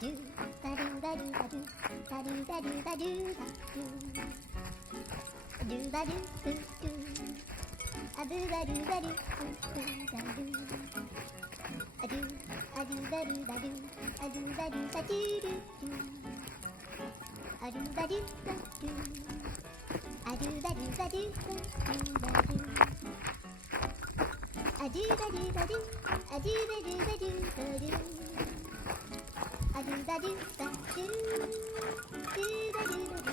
do ba do ba do ba do ba do ba do ba do ba do ba do do do a do ba do ba do ba do a do ba do ba do a do ba do ba do do do a do ba do ba do a do ba do ba do ba do ba do a do ba do ba do a do ba do ba do ba do a do ba do ba do do ba do ba do